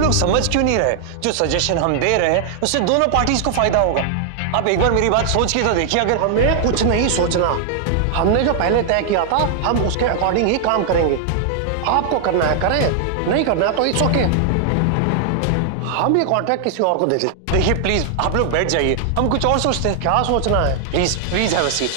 आप लोग समझ क्यों नहीं रहे? जो सजेशन हम दे रहे हैं उससे दोनों पार्टीज को फायदा होगा। आप एक बार मेरी बात सोच के तो देखिए। अगर हमें कुछ नहीं सोचना, हमने जो पहले तय किया था हम उसके अकॉर्डिंग ही काम करेंगे। आपको करना है करें, नहीं करना है तो इट्स ओके, हम ये कॉन्ट्रैक्ट किसी और को दे दें। देखिए प्लीज आप लोग बैठ जाइए, हम कुछ और सोचते हैं। क्या सोचना है? Please please have a seat.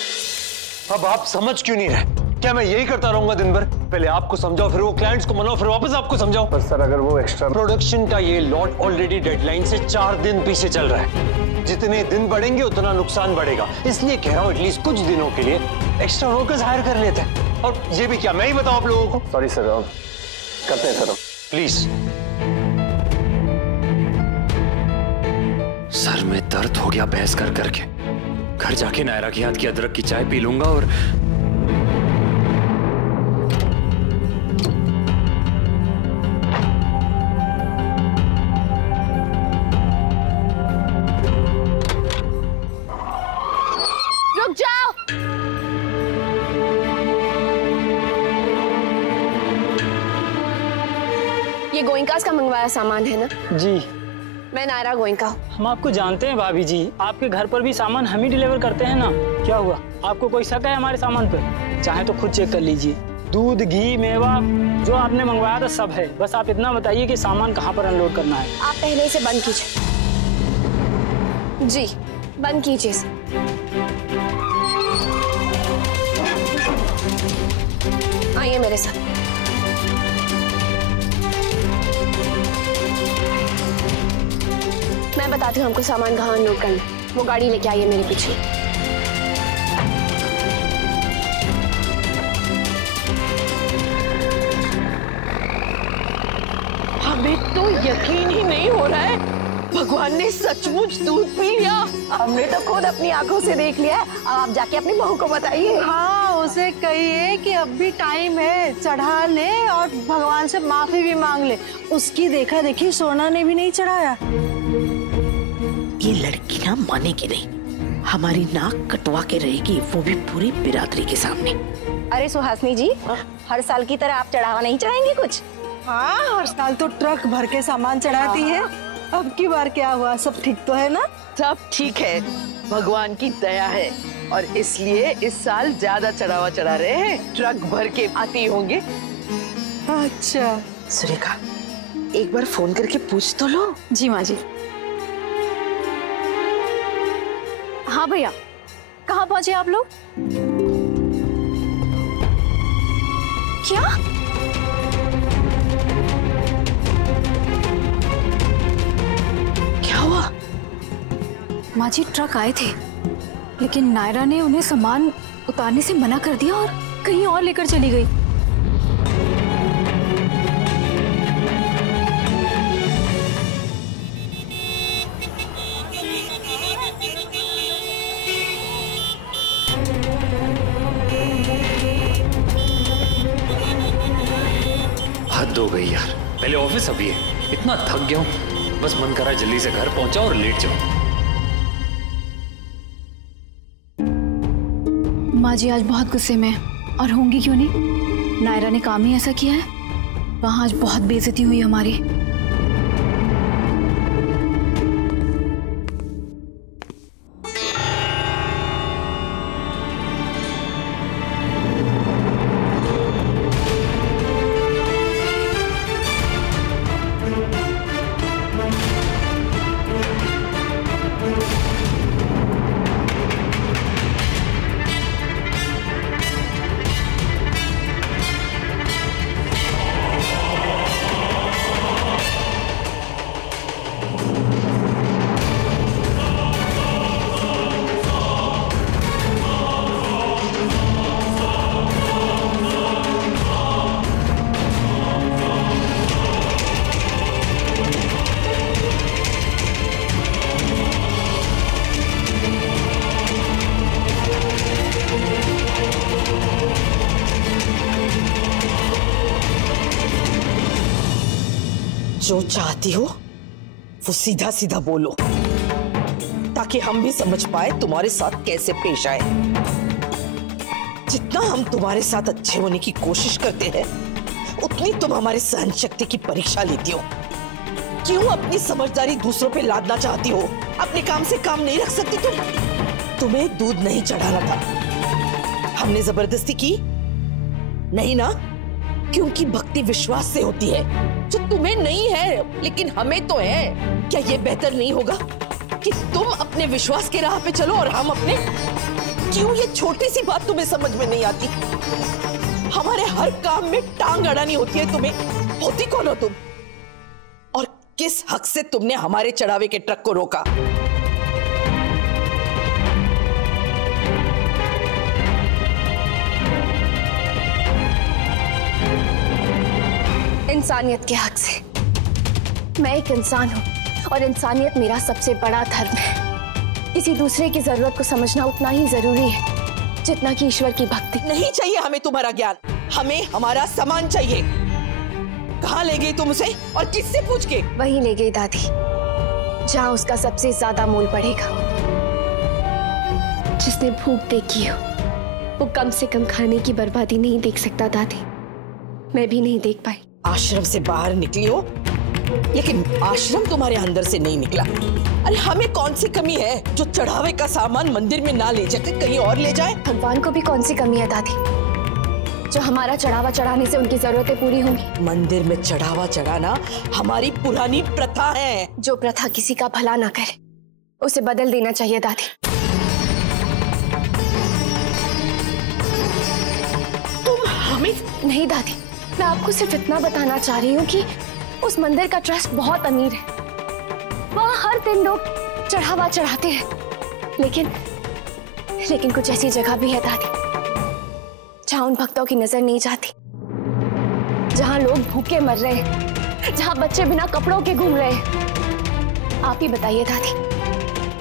अब आप समझ क्यों नहीं रहे? क्या मैं यही करता रहूंगा दिन भर? पहले आपको समझाओ, फिर वो क्लाइंट्स को मनाओ, फिर वापस आपको समझाओ। पर सर अगर वो एक्स्ट्रा प्रोडक्शन का ये लॉट ऑलरेडी डेडलाइन से 4 दिन पीछे चल रहा है। जितने दिन बढ़ेंगे उतना नुकसान बढ़ेगा, इसलिए कह रहा हूँ एटलीस्ट कुछ दिनों के लिए एक्स्ट्रा वर्कर्स हायर कर लेते हैं। और ये भी क्या मैं ही बताऊं आप लोगों को? सॉरी सर, करते हैं सर हम। प्लीज। सर में दर्द हो गया बहस कर करके। घर जाके नायरा के हाथ की अदरक की चाय पी लूंगा और रुक जाओ। ये गोइंकास का मंगवाया सामान है ना? जी। मैं नायरा गोइंका हूँ। हम आपको जानते हैं भाभी जी, आपके घर पर भी सामान हम ही डिलीवर करते हैं ना। क्या हुआ, आपको कोई शक है हमारे सामान पर? चाहे तो खुद चेक कर लीजिए। दूध, घी, मेवा जो आपने मंगवाया था सब है। बस आप इतना बताइए कि सामान कहाँ पर अनलोड करना है। आप पहले इसे बंद कीजिए। जी बंद कीजिए इसे। आइए मेरे साथ। मैं बताती हूँ हमको सामान कहाँ अनलोड करना है। वो गाड़ी लेके आइए मेरे पीछे। हमें तो यकीन ही नहीं हो रहा है, भगवान ने सचमुच दूध पी लिया। हमने तो खुद अपनी आंखों से देख लिया है। अब आप जाके अपनी बहू को बताइए। हाँ, उसे कहिए कि अब भी टाइम है, चढ़ा ले और भगवान से माफी भी मांग ले। उसकी देखा देखी सोना ने भी नहीं चढ़ाया। ये लड़की ना मानेगी नहीं, हमारी नाक कटवा के रहेगी, वो भी पूरी बिरादरी के सामने। अरे सुहासिनी जी, हर साल की तरह आप चढ़ावा नहीं चढ़ाएंगे कुछ? हाँ, हर साल तो ट्रक भर के सामान चढ़ाती है। अब की बार क्या हुआ, सब ठीक तो है ना? सब ठीक है, भगवान की दया है और इसलिए इस साल ज्यादा चढ़ावा चढ़ा रहे हैं। ट्रक भर के आती होंगे। अच्छा सुरेखा, एक बार फोन करके पूछ तो लो। जी माँ जी। हाँ भैया, कहाँ पहुंचे आप लोग? क्या? क्या हुआ? माँ जी ट्रक आए थे, लेकिन नायरा ने उन्हें सामान उतारने से मना कर दिया और कहीं और लेकर चली गई। हद हो गई यार, पहले ऑफिस अभी है। इतना थक गया हूँ, बस मन करा जल्दी से घर पहुंचा और लेट जाऊं। माँ जी आज बहुत गुस्से में है, और होंगी क्यों नहीं, नायरा ने काम ही ऐसा किया है। वहां आज बहुत बेइज्जती हुई हमारी। जो चाहती हो वो सीधा सीधा बोलो, ताकि हम भी समझ पाए तुम्हारे साथ कैसे पेश आए। जितना हम तुम्हारे साथ अच्छे होने की कोशिश करते हैं, उतनी तुम हमारी सहन शक्ति की परीक्षा लेती हो। क्यों अपनी समझदारी दूसरों पे लादना चाहती हो? अपने काम से काम नहीं रख सकती तुम? तुम्हें दूध नहीं चढ़ाना था, हमने जबरदस्ती की नहीं ना, क्योंकि भक्ति विश्वास से होती है, जो तुम्हें नहीं है लेकिन हमें तो है। क्या ये बेहतर नहीं होगा कि तुम अपने विश्वास के राह पे चलो और हम अपने? क्यों ये छोटी सी बात तुम्हें समझ में नहीं आती? हमारे हर काम में टांग अड़ानी होती है तुम्हें। होती कौन हो तुम? और किस हक से तुमने हमारे चढ़ावे के ट्रक को रोका? इंसानियत के हक से। मैं एक इंसान हूँ और इंसानियत मेरा सबसे बड़ा धर्म है। किसी दूसरे की जरूरत को समझना उतना ही जरूरी है जितना कि ईश्वर की भक्ति। नहीं चाहिए हमें तुम्हारा ज्ञान, हमें हमारा सामान चाहिए। कहाँ ले गई तुम उसे और किससे पूछ के? वहीं ले गई दादी जहाँ उसका सबसे ज्यादा मोल बढ़ेगा। जिसने भूख देखी हो वो कम से कम खाने की बर्बादी नहीं देख सकता दादी। मैं भी नहीं देख पाई। आश्रम से बाहर निकली हो लेकिन आश्रम तुम्हारे अंदर से नहीं निकला। अरे हमें कौन सी कमी है जो चढ़ावे का सामान मंदिर में ना ले जाकर कहीं और ले जाए? भगवान को भी कौन सी कमी है दादी जो हमारा चढ़ावा चढ़ाने से उनकी जरूरतें पूरी होंगी? मंदिर में चढ़ावा चढ़ाना हमारी पुरानी प्रथा है। जो प्रथा किसी का भला ना करे उसे बदल देना चाहिए दादी। तुम हमें? नहीं दादी, मैं आपको सिर्फ इतना बताना चाह रही हूँ कि उस मंदिर का ट्रस्ट बहुत अमीर है। वहाँ हर दिन लोग चढ़ावा चढ़ाते हैं, लेकिन कुछ ऐसी जगह भी है दादी जहाँ उन भक्तों की नजर नहीं जाती, जहाँ लोग भूखे मर रहे हैं, जहाँ बच्चे बिना कपड़ों के घूम रहे हैं। आप ही बताइए दादी,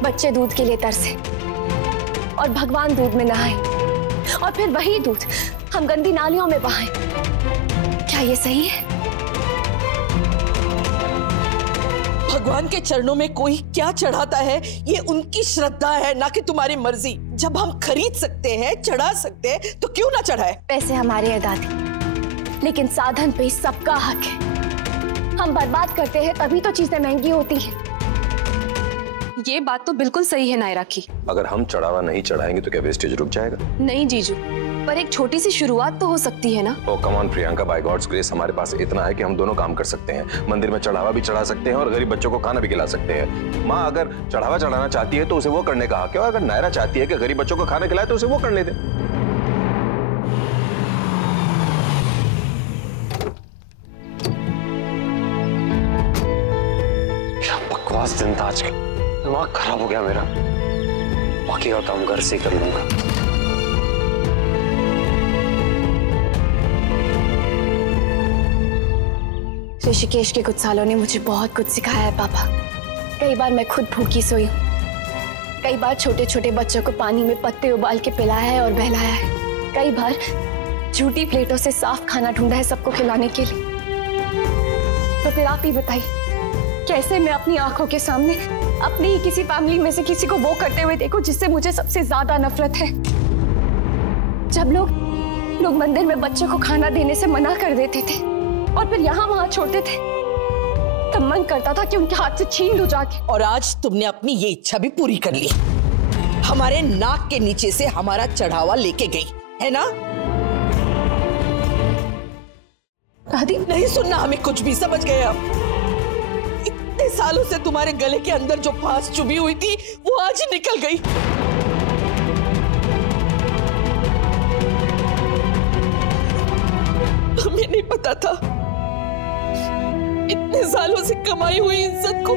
बच्चे दूध के लिए तरसे और भगवान दूध में नहाए और फिर वही दूध हम गंदी नालियों में बहाएं। क्या ये सही है? भगवान के चरणों में कोई क्या चढ़ाता है ये उनकी श्रद्धा है, ना कि तुम्हारी मर्जी। जब हम खरीद सकते हैं, चढ़ा सकते हैं, तो क्यों ना चढ़ाए? पैसे हमारे हैं दादी, लेकिन साधन पे सबका हक है। हम बर्बाद करते हैं तभी तो चीजें महंगी होती हैं। ये बात तो बिल्कुल सही है नायरा की। अगर हम चढ़ावा नहीं चढ़ाएंगे तो क्या वेस्टेज रुक जाएगा? नहीं जीजू, पर एक छोटी सी शुरुआत तो हो सकती है ना। Oh come on Priyanka, by God's grace हमारे पास इतना है कि हम दोनों काम कर सकते हैं। मंदिर में चढ़ावा भी चढ़ा सकते हैं और गरीब बच्चों को खाना भी खिला सकते हैं। माँ अगर चढ़ावा चढ़ाना चाहती है तो उसे वो करने का हक है, और अगर नायरा चाहती है कि गरीब बच्चों को खाना खिलाए तो उसे वो करने दे। क्या बकवास दिन था आज, दिमाग खराब हो गया मेरा। बाकी का काम घर से कर लूंगा। ऋषिकेश के कुछ सालों ने मुझे बहुत कुछ सिखाया है पापा। कई बार मैं खुद भूखी सोई हूँ, कई बार छोटे छोटे बच्चों को पानी में पत्ते उबाल के पिलाया है और बहलाया है, कई बार झूठी प्लेटों से साफ खाना ढूंढा है सबको खिलाने के लिए। तो फिर आप ही बताइए, कैसे मैं अपनी आंखों के सामने अपनी ही किसी फैमिली में से किसी को वो करते हुए देखूं जिससे मुझे सबसे ज्यादा नफरत है। जब लोग मंदिर में बच्चों को खाना देने से मना कर देते थे और फिर यहाँ वहां छोड़ते थे, तब मन करता था कि उनके हाथ से छीन लूं जाके। और आज तुमने अपनी ये इच्छा भी पूरी कर ली। हमारे नाक के नीचे से हमारा चढ़ावा लेके गई है ना? दादी नहीं सुनना हमें कुछ भी, समझ गए आप? इतने सालों से तुम्हारे गले के अंदर जो फांस चुभी हुई थी वो आज निकल गई। हमें नहीं पता था इतने सालों से कमाई हुई इज्जत को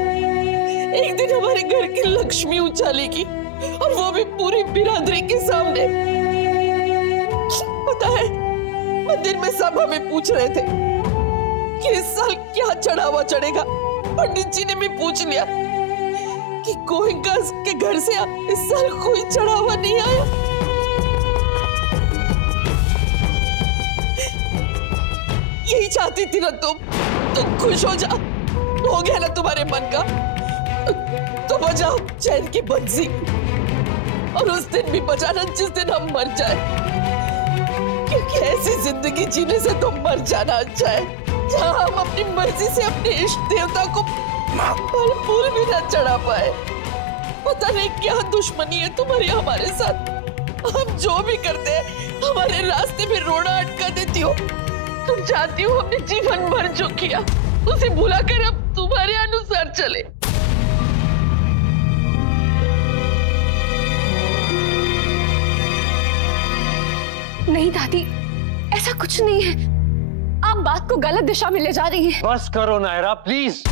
एक दिन हमारे घर की लक्ष्मी उछालेगी, और वो भी पूरी बिरादरी के सामने। पता है मंदिर में सब हमें पूछ रहे थे कि इस साल क्या चढ़ावा चढ़ेगा। पंडित जी ने भी पूछ लिया कि गोयंका के घर से इस साल कोई चढ़ावा नहीं आया। यही चाहती थी ना तुम खुश हो जा। हो गया ना तुम्हारे मन का, तो बजाओ चैन की बंसी, और उस दिन भी बजाना जिस दिन हम मर जाए, क्योंकि ऐसी जिंदगी जीने से तो मर जाना अच्छा है जहां हम अपनी मर्जी से अपने इष्ट देवता को फल फूल भी ना चढ़ा पाए। पता नहीं क्या दुश्मनी है तुम्हारी हमारे साथ। हम जो भी करते हैं हमारे रास्ते में रोना अटका देती हो। तुम चाहती हो अपने जीवन भर जो किया उसे भुलाकर अब तुम्हारे अनुसार चले। नहीं दादी, ऐसा कुछ नहीं है। आप बात को गलत दिशा में ले जा रही हैं। बस करो नायरा प्लीज।